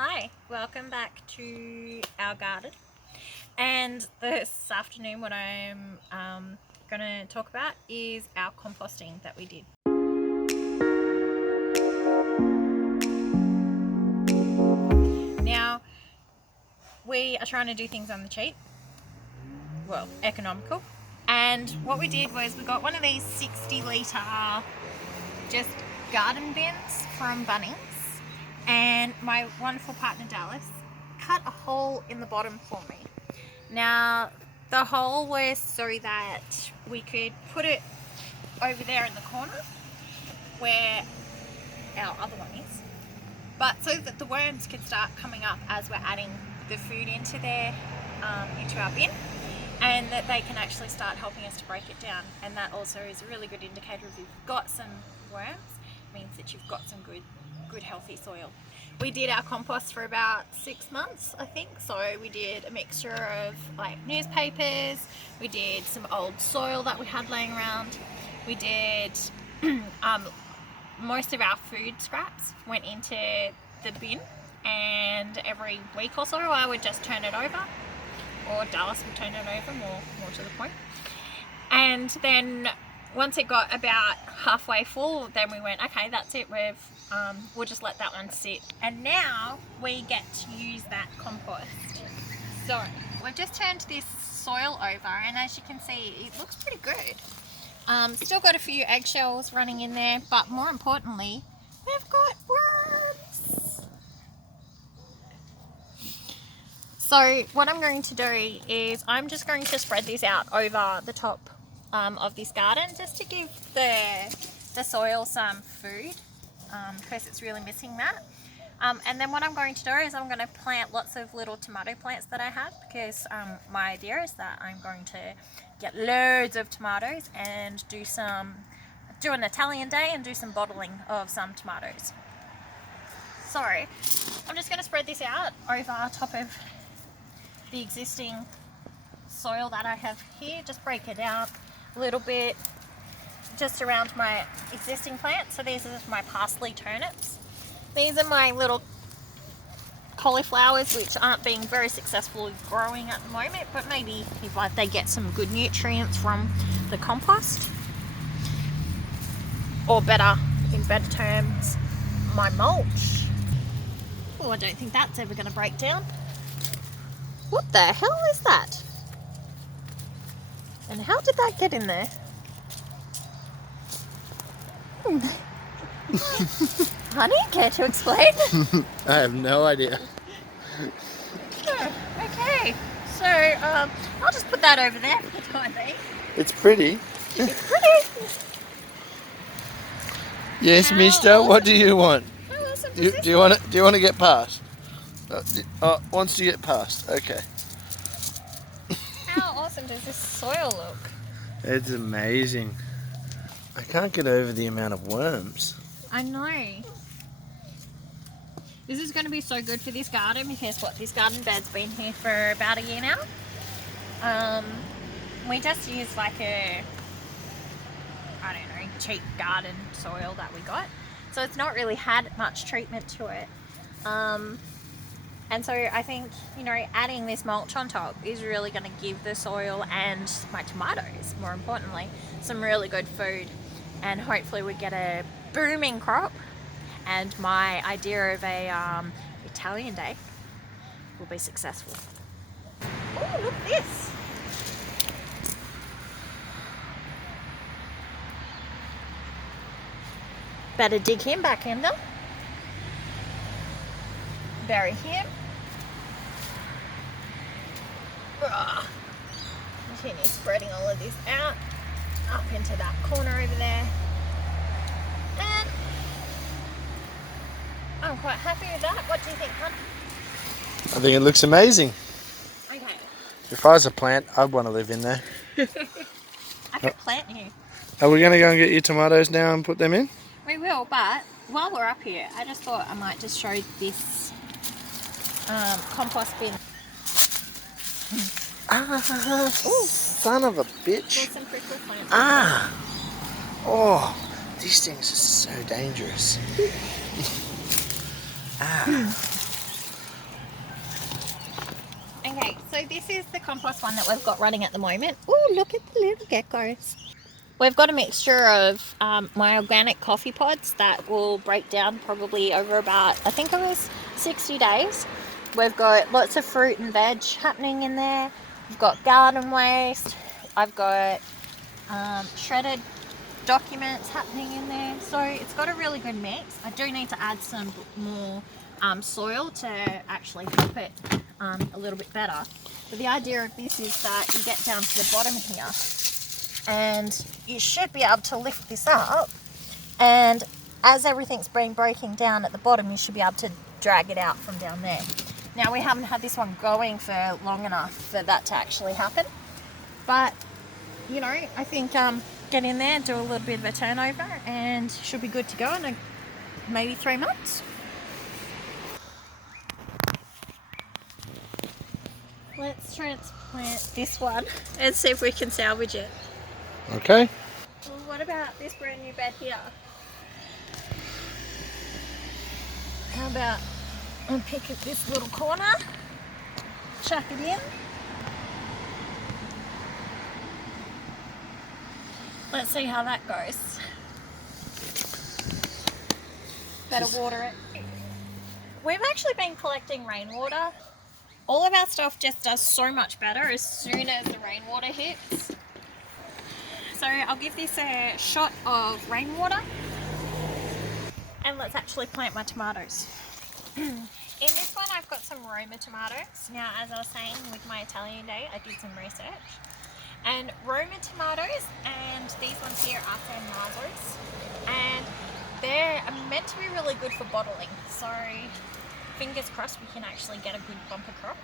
Hi, welcome back to our garden. And this afternoon what I'm going to talk about is our composting that we did. Now, we are trying to do things on the cheap, well, economical. And what we did was we got one of these 60 litre just garden bins from Bunnings, and my wonderful partner Dallas cut a hole in the bottom for me. Now the hole was so that we could put it over there in the corner where our other one is, but so that the worms could start coming up as we're adding the food into our bin, and that they can actually start helping us to break it down. And that also is a really good indicator if you've got some worms, it means that you've got some good healthy soil. We did our compost for about 6 months, I think. So we did a mixture of like newspapers, we did some old soil that we had laying around, we did most of our food scraps went into the bin, and every week or so I would just turn it over, or Dallas would turn it over, more to the point. And then once it got about halfway full, then we went, okay, that's it, we'll just let that one sit. And now we get to use that compost. So we've just turned this soil over, and as you can see, it looks pretty good. Still got a few eggshells running in there, but more importantly, we've got worms. So what I'm going to do is I'm just going to spread this out over the top of this garden, just to give the soil some food, because it's really missing that. And then what I'm going to do is I'm going to plant lots of little tomato plants that I have, because my idea is that I'm going to get loads of tomatoes and do an Italian day and do some bottling of some tomatoes. So I'm just going to spread this out over top of the existing soil that I have here, just break it out a little bit just around my existing plants. So these are my parsley turnips. These are my little cauliflowers, which aren't being very successful growing at the moment, but maybe if they get some good nutrients from the compost, or in better terms, my mulch. Oh, I don't think that's ever going to break down. What the hell is that? And how did that get in there? Honey, care to explain? I have no idea. Oh, okay, so I'll just put that over there for the time being. It's pretty. It's pretty. Yes, How mister, awesome. what do you want? How awesome Do does you want to get past? Wants to get past. Okay. How awesome does this soil look? It's amazing. I can't get over the amount of worms. I know. This is going to be so good for this garden, because this garden bed's been here for about a year now. We just used like a, I don't know, cheap garden soil that we got. So it's not really had much treatment to it. And so I think, adding this mulch on top is really going to give the soil and my tomatoes, more importantly, some really good food. And hopefully we get a booming crop, and my idea of a Italian day will be successful. Oh, look at this. Better dig him back in there. Bury him. Continue spreading all of this out up into that corner over there. And I'm quite happy with that. What do you think, hon? I think it looks amazing. Okay. If I was a plant, I'd want to live in there. I could plant you. Are we going to go and get your tomatoes now and put them in? We will, but while we're up here, I just thought I might just show this compost bin. Son of a bitch. There's some prickle plants. Oh, these things are so dangerous. So this is the compost one that we've got running at the moment. Oh, look at the little geckos. We've got a mixture of my organic coffee pods that will break down probably over about, I think it was 60 days. We've got lots of fruit and veg happening in there. We've got garden waste. I've got shredded documents happening in there. So it's got a really good mix. I do need to add some more soil to actually help it a little bit better. But the idea of this is that you get down to the bottom here and you should be able to lift this up, and as everything's been breaking down at the bottom, you should be able to drag it out from down there. Now, we haven't had this one going for long enough for that to actually happen, but you know, I think get in there, do a little bit of a turnover, and should be good to go in maybe 3 months. Let's transplant this one and see if we can salvage it. Okay. Well, what about this brand new bed here? How about I pick at this little corner, chuck it in. Let's see how that goes. Better water it. We've actually been collecting rainwater. All of our stuff just does so much better as soon as the rainwater hits. So I'll give this a shot of rainwater, and let's actually plant my tomatoes. In this one I've got some Roma tomatoes. Now, as I was saying with my Italian day, I did some research. And Roma tomatoes and these ones here are from Marso's, and they're meant to be really good for bottling. So fingers crossed we can actually get a good bumper crop.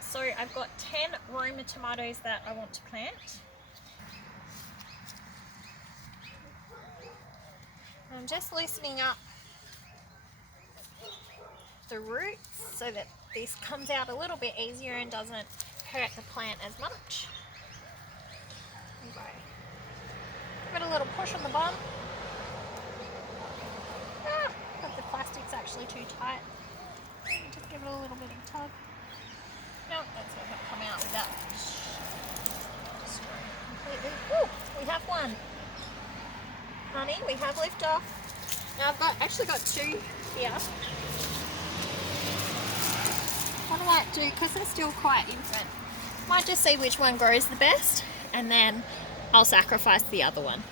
So I've got 10 Roma tomatoes that I want to plant. I'm just loosening up the roots so that this comes out a little bit easier and doesn't hurt the plant as much. Okay. Give it a little push on the bottom. But the plastic's actually too tight. Just give it a little bit of tug. No, that's not going to come out without destroying it completely. Ooh, we have one. Honey, we have liftoff. Now I've actually got 2 here. What I might do, because they're still quite infant, might just see which one grows the best, and then I'll sacrifice the other one.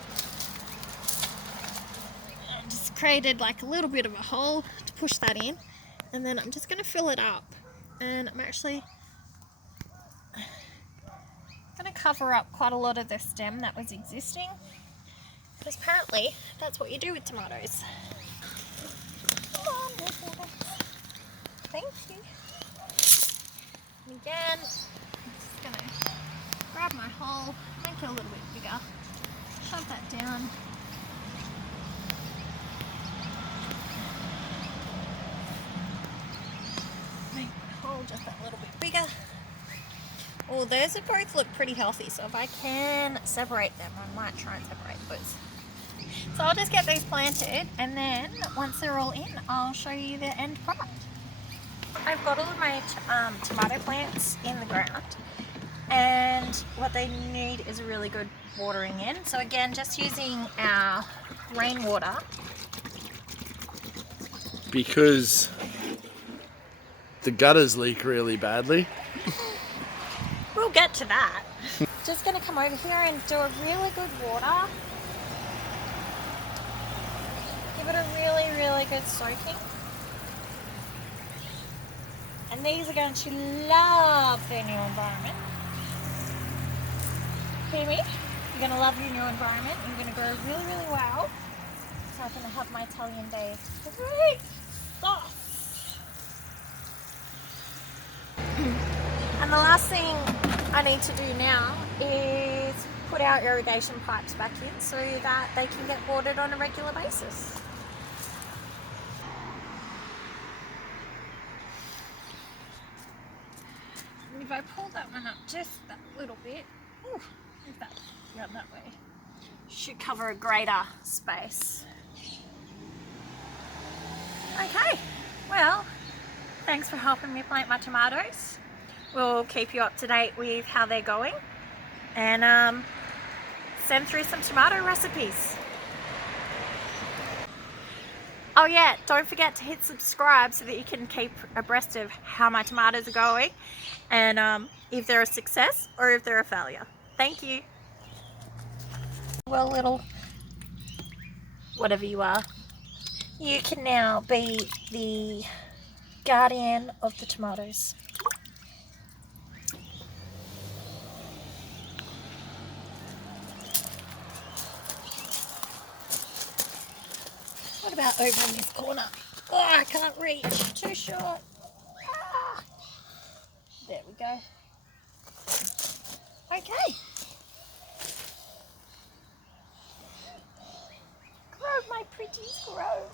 I just created like a little bit of a hole to push that in, and then I'm just going to fill it up, and I'm actually going to cover up quite a lot of the stem that was existing, because apparently that's what you do with tomatoes. Come on, water. Thank you. And again, I'm just going to grab my hole, make it a little bit bigger, shove that down. Make my hole just that little bit bigger. Oh, those are both look pretty healthy, so if I can separate them, I might try and separate those. So I'll just get these planted, and then once they're all in, I'll show you the end product. I've got all of my tomato plants in the ground, and what they need is a really good watering in. So again, just using our rainwater. Because the gutters leak really badly. We'll get to that. Just going to come over here and do a really good water. Give it a really, really good soaking. And these are going to love their new environment. Hear me? You're going to love your new environment. You're going to grow really, really well. So I'm going to have my Italian day great sauce. And the last thing I need to do now is put our irrigation pipes back in so that they can get watered on a regular basis. And if I pull that one up just that little bit, move that around that way, should cover a greater space. Okay, well, thanks for helping me plant my tomatoes. We'll keep you up to date with how they're going, and send through some tomato recipes. Oh yeah, don't forget to hit subscribe so that you can keep abreast of how my tomatoes are going, and if they're a success or if they're a failure. Thank you. Well, little whatever you are, you can now be the guardian of the tomatoes. What about over in this corner? Oh, I can't reach, too short. Ah. There we go. Okay. Grow, my pretties, grow.